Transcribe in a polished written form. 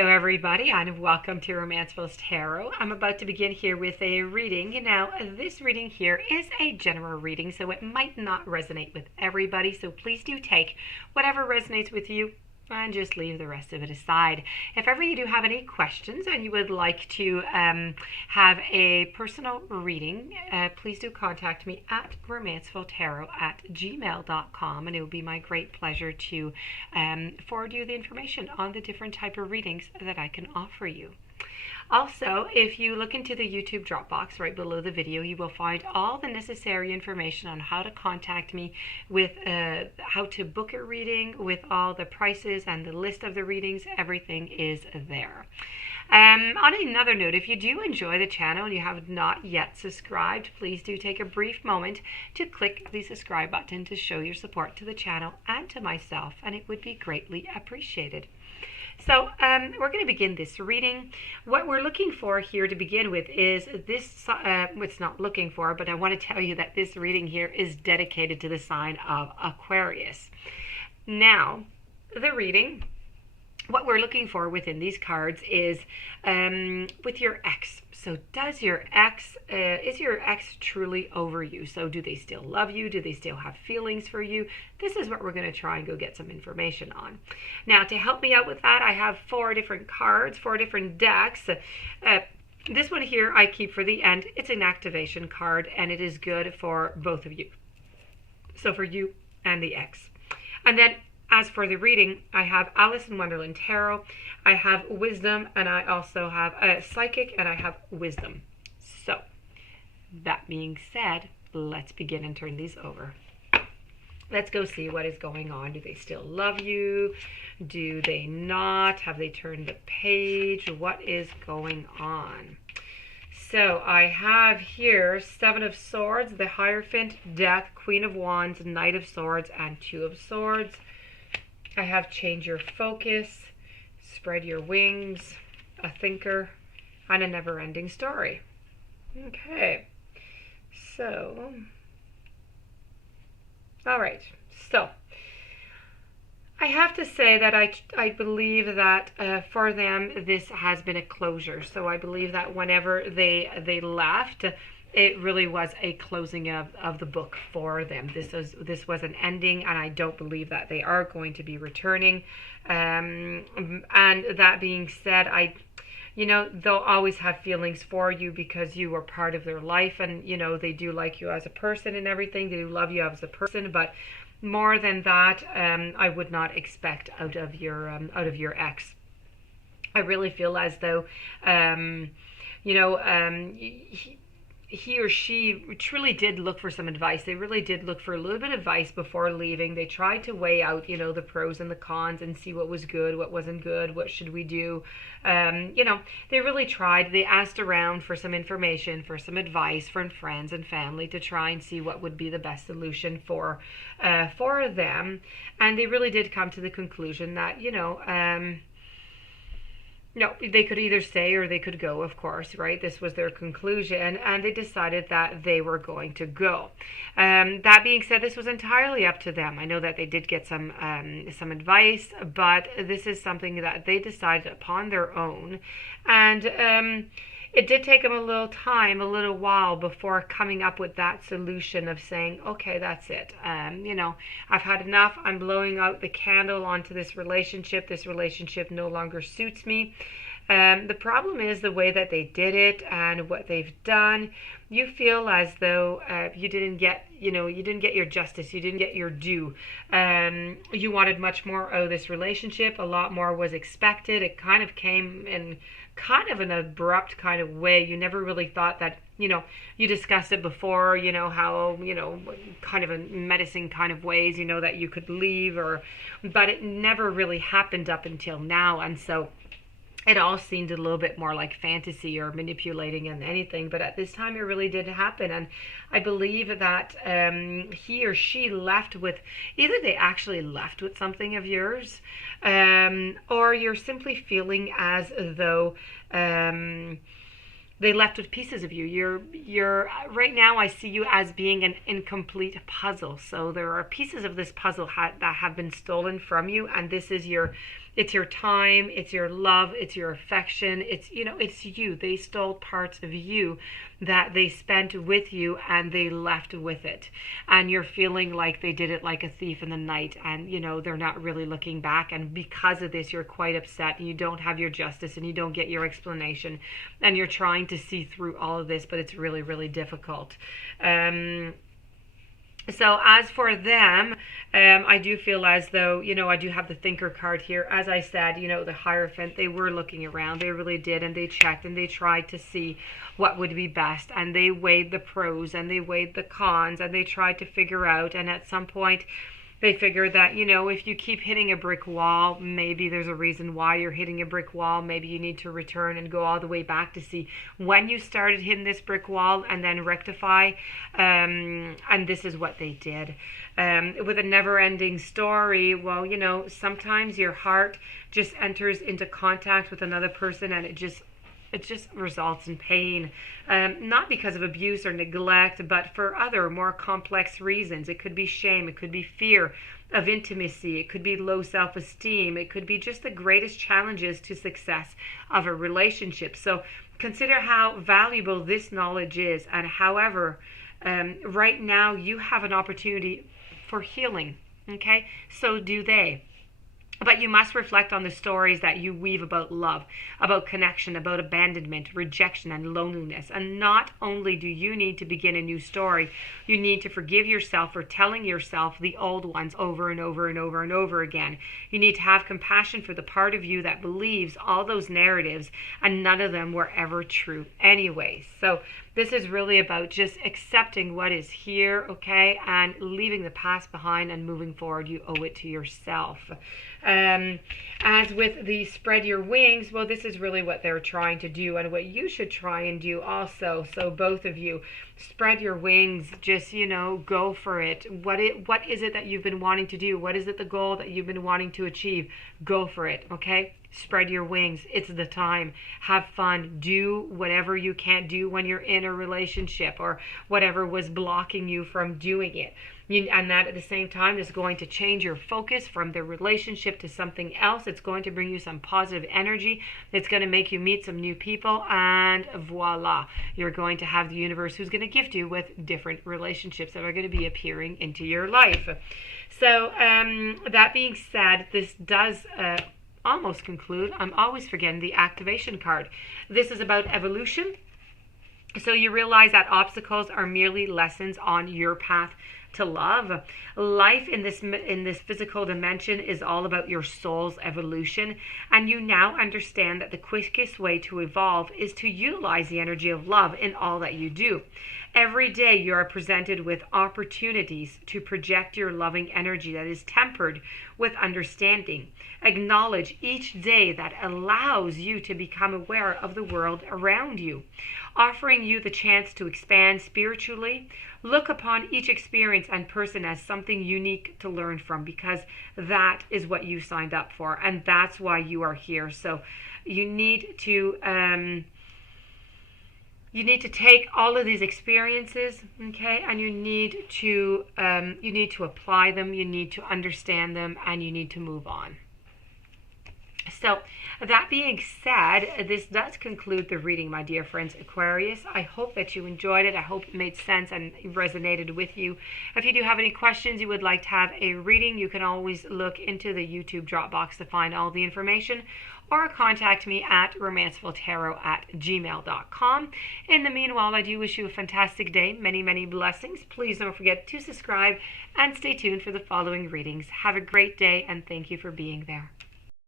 Hello everybody and welcome to Romancefull's Tarot. I'm about to begin here with a reading. Now this reading here is a general reading, so it might not resonate with everybody, so please do take whatever resonates with you and just leave the rest of it aside. If ever you do have any questions and you would like to have a personal reading, please do contact me at romancefulltarot@gmail.com, and it will be my great pleasure to forward you the information on the different type of readings that I can offer you. Also, if you look into the YouTube drop box right below the video, you will find all the necessary information on how to contact me with how to book a reading, with all the prices and the list of the readings. Everything is there. On another note, if you do enjoy the channel and you have not yet subscribed, please do take a brief moment to click the subscribe button to show your support to the channel and to myself, and it would be greatly appreciated. So we're going to begin this reading. What we're looking for here to begin with is this, it's not looking for, but I want to tell you that this reading here is dedicated to the sign of Aquarius. Now, the reading, what we're looking for within these cards is with your ex. So does your ex, is your ex truly over you? So do they still love you? Do they still have feelings for you? This is what we're going to try and go get some information on. Now, to help me out with that, I have 4 different cards, 4 different decks. This one here I keep for the end. It's an activation card, and it is good for both of you. So for you and the ex. And then as for the reading, I have Alice in Wonderland Tarot, I have Wisdom, and I also have Psychic, and I have Wisdom. So, that being said, let's begin and turn these over. Let's go see what is going on. Do they still love you? Do they not? Have they turned the page? What is going on? So I have here 7 of Swords, the Hierophant, Death, Queen of Wands, Knight of Swords, and 2 of Swords. I have Change Your Focus, Spread Your Wings, a Thinker, and a Never-Ending Story. Okay, so, all right, so I have to say that I believe that for them this has been a closure. So I believe that whenever they left, it really was a closing of the book for them. This was an ending, and I don't believe that they are going to be returning. And that being said, they'll always have feelings for you because you were part of their life, and they do like you as a person and everything. They do love you as a person, but more than that, I would not expect out of your ex. I really feel as though he or she truly did look for some advice. They really did look for a little bit of advice before leaving. They tried to weigh out, the pros and the cons and see what was good, what wasn't good, what should we do. They really tried. They asked around for some information, for some advice from friends and family to try and see what would be the best solution for them. And they really did come to the conclusion that, no, they could either stay or they could go, of course, right? This was their conclusion, and they decided that they were going to go. That being said, this was entirely up to them. I know that they did get some advice, but this is something that they decided upon their own. And it did take them a little while before coming up with that solution of saying, okay, that's it. I've had enough. I'm blowing out the candle onto this relationship. This relationship no longer suits me. The problem is the way that they did it and what they've done. You feel as though you didn't get your justice. You didn't get your due. You wanted much more out of this relationship. A lot more was expected. It kind of came in kind of an abrupt kind of way. You never really thought that, you discussed it before, how, kind of a menacing kind of ways, that you could leave, but it never really happened up until now. And so it all seemed a little bit more like fantasy or manipulating than anything, but at this time it really did happen. And I believe that he or she left with, either they actually left with something of yours, or you're simply feeling as though they left with pieces of you. You're right now, I see you as being an incomplete puzzle. So there are pieces of this puzzle that have been stolen from you, and this is your It's your time, it's your love, it's your affection, it's, you know, it's you. They stole parts of you that they spent with you and they left with it. And you're feeling like they did it like a thief in the night, and, you know, they're not really looking back. And because of this, you're quite upset and you don't have your justice and you don't get your explanation. And you're trying to see through all of this, but it's really, really difficult. So as for them, I do feel as though, you know, I do have the thinker card here. As I said, you know, the Hierophant, they were looking around. They really did. And they checked and they tried to see what would be best. And they weighed the pros and they weighed the cons and they tried to figure out. And at some point, they figured that, you know, if you keep hitting a brick wall, maybe there's a reason why you're hitting a brick wall. Maybe you need to return and go all the way back to see when you started hitting this brick wall and then rectify. And this is what they did. With a never-ending story, well, you know, sometimes your heart just enters into contact with another person and it just results in pain, not because of abuse or neglect, but for other more complex reasons. It could be shame, it could be fear of intimacy, it could be low self-esteem, it could be just the greatest challenges to success of a relationship. So consider how valuable this knowledge is, and however, right now you have an opportunity for healing, okay? So do they. But you must reflect on the stories that you weave about love, about connection, about abandonment, rejection, and loneliness. And not only do you need to begin a new story, you need to forgive yourself for telling yourself the old ones over and over and over and over again. You need to have compassion for the part of you that believes all those narratives and none of them were ever true anyways. So this is really about just accepting what is here, okay, and leaving the past behind and moving forward. You owe it to yourself. As with the spread your wings, well, this is really what they're trying to do and what you should try and do also. So both of you, spread your wings, just, you know, go for it. What is it that you've been wanting to do? What is it, the goal that you've been wanting to achieve? Go for it, okay? Spread your wings. It's the time. Have fun. Do whatever you can't do when you're in a relationship or whatever was blocking you from doing it. And that at the same time is going to change your focus from the relationship to something else. It's going to bring you some positive energy. It's going to make you meet some new people. And voila, you're going to have the universe who's going to gift you with different relationships that are going to be appearing into your life. So that being said, this does almost conclude. I'm always forgetting the activation card. This is about evolution. So you realize that obstacles are merely lessons on your path to love. Life in this physical dimension is all about your soul's evolution, and you now understand that the quickest way to evolve is to utilize the energy of love in all that you do. Every day you are presented with opportunities to project your loving energy that is tempered with understanding. Acknowledge each day that allows you to become aware of the world around you, offering you the chance to expand spiritually. Look upon each experience and person as something unique to learn from, because that is what you signed up for, and that's why you are here. So you need to take all of these experiences, okay, and you need to apply them, you need to understand them, and you need to move on. So that being said, this does conclude the reading, my dear friends, Aquarius. I hope that you enjoyed it. I hope it made sense and resonated with you. If you do have any questions, you would like to have a reading, you can always look into the YouTube Dropbox to find all the information, or contact me at romancefulltarot@gmail.com. In the meanwhile, I do wish you a fantastic day. Many, many blessings. Please don't forget to subscribe and stay tuned for the following readings. Have a great day, and thank you for being there.